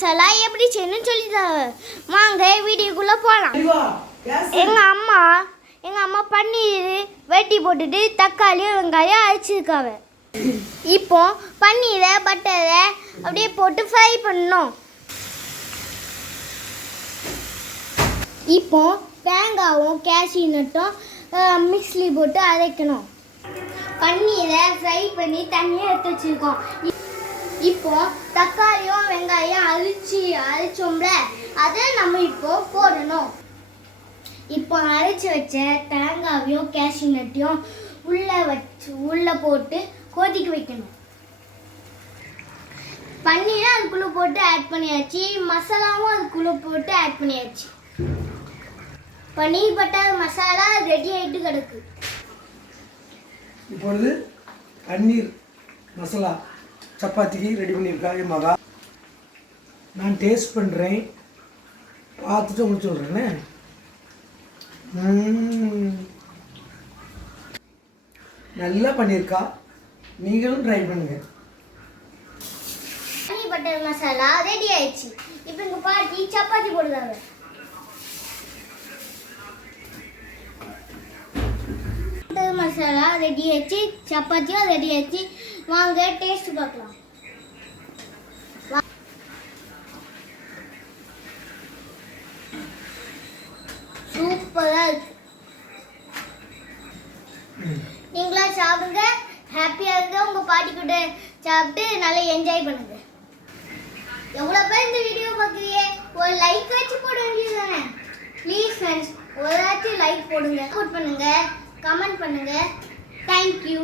மசாலா எப்படி செய்யணும்னு சொல்லி தரேன். வாங்க வீடியோக்குள்ளே போகலாம். எங்கள் அம்மா பன்னீர் வெட்டி போட்டுட்டு தக்காளியும் வெங்காயம் அரைச்சிருக்காவ. இப்போ பன்னீரை பட்டரை அப்படியே போட்டு ஃப்ரை பண்ணணும். இப்போ தேங்காயும் கேஷ்யூ நட்டும் மிக்ஸில் போட்டு அரைக்கணும். பன்னீரை ஃப்ரை பண்ணி தண்ணியை எடுத்து வச்சுருக்கோம். இப்போ தக்காளியும் வெங்காயம் அரைச்சோம்ல, அதை நம்ம இப்போ போடணும். இப்போ அரைச்சி வச்ச தேங்காவையும் கேஷ்யூ நட்டையும் உள்ளே போட்டு கொதிக்க வைக்கணும். பன்னீரை அதுக்குள்ளே போட்டு ஆட் பண்ணியாச்சு, மசாலாவும் அதுக்குள்ளே போட்டு ஆட் பண்ணியாச்சு. பன்னீர் பட்டர் மசாலா ரெடி ஆகிட்டு கிடக்கு. இப்பொழுது பன்னீர் மசாலா சப்பாத்திக்கு ரெடி பண்ணியிருக்காங்க மகா. நான் டேஸ்ட் பண்ணுறேன், பார்த்துட்டு உங்களுக்கு சொல்கிறேன்னே. நல்லா பண்ணியிருக்கா, நீங்களும் ட்ரை பண்ணுங்க. பன்னீர் பட்டர் மசாலா ரெடி ஆயிடுச்சு. இப்போ இங்கே பாட்டி சப்பாத்தி போடுறாங்க. மசாலா ரெடி ஆயிடுச்சு, சப்பாத்தியும் ரெடி ஆயிடுச்சு. வாங்க டேஸ்ட் பார்க்கலாம். சூப்பராக இருக்கு. நீங்களா சாப்பிடுங்க, ஹாப்பியாக இருங்க. உங்கள் பாட்டி கூட சாப்பிட்டு நல்லா என்ஜாய் பண்ணுங்க. எவ்வளோ பேர் இந்த வீடியோ பார்க்குறீங்க, ஒரு லைக் வச்சு போட வேண்டியது தானே. ப்ளீஸ் ஃப்ரெண்ட்ஸ், ஒரு லைக் போடுங்க, சப்போர்ட் பண்ணுங்க, கமெண்ட் பண்ணுங்க. தேங்க்யூ.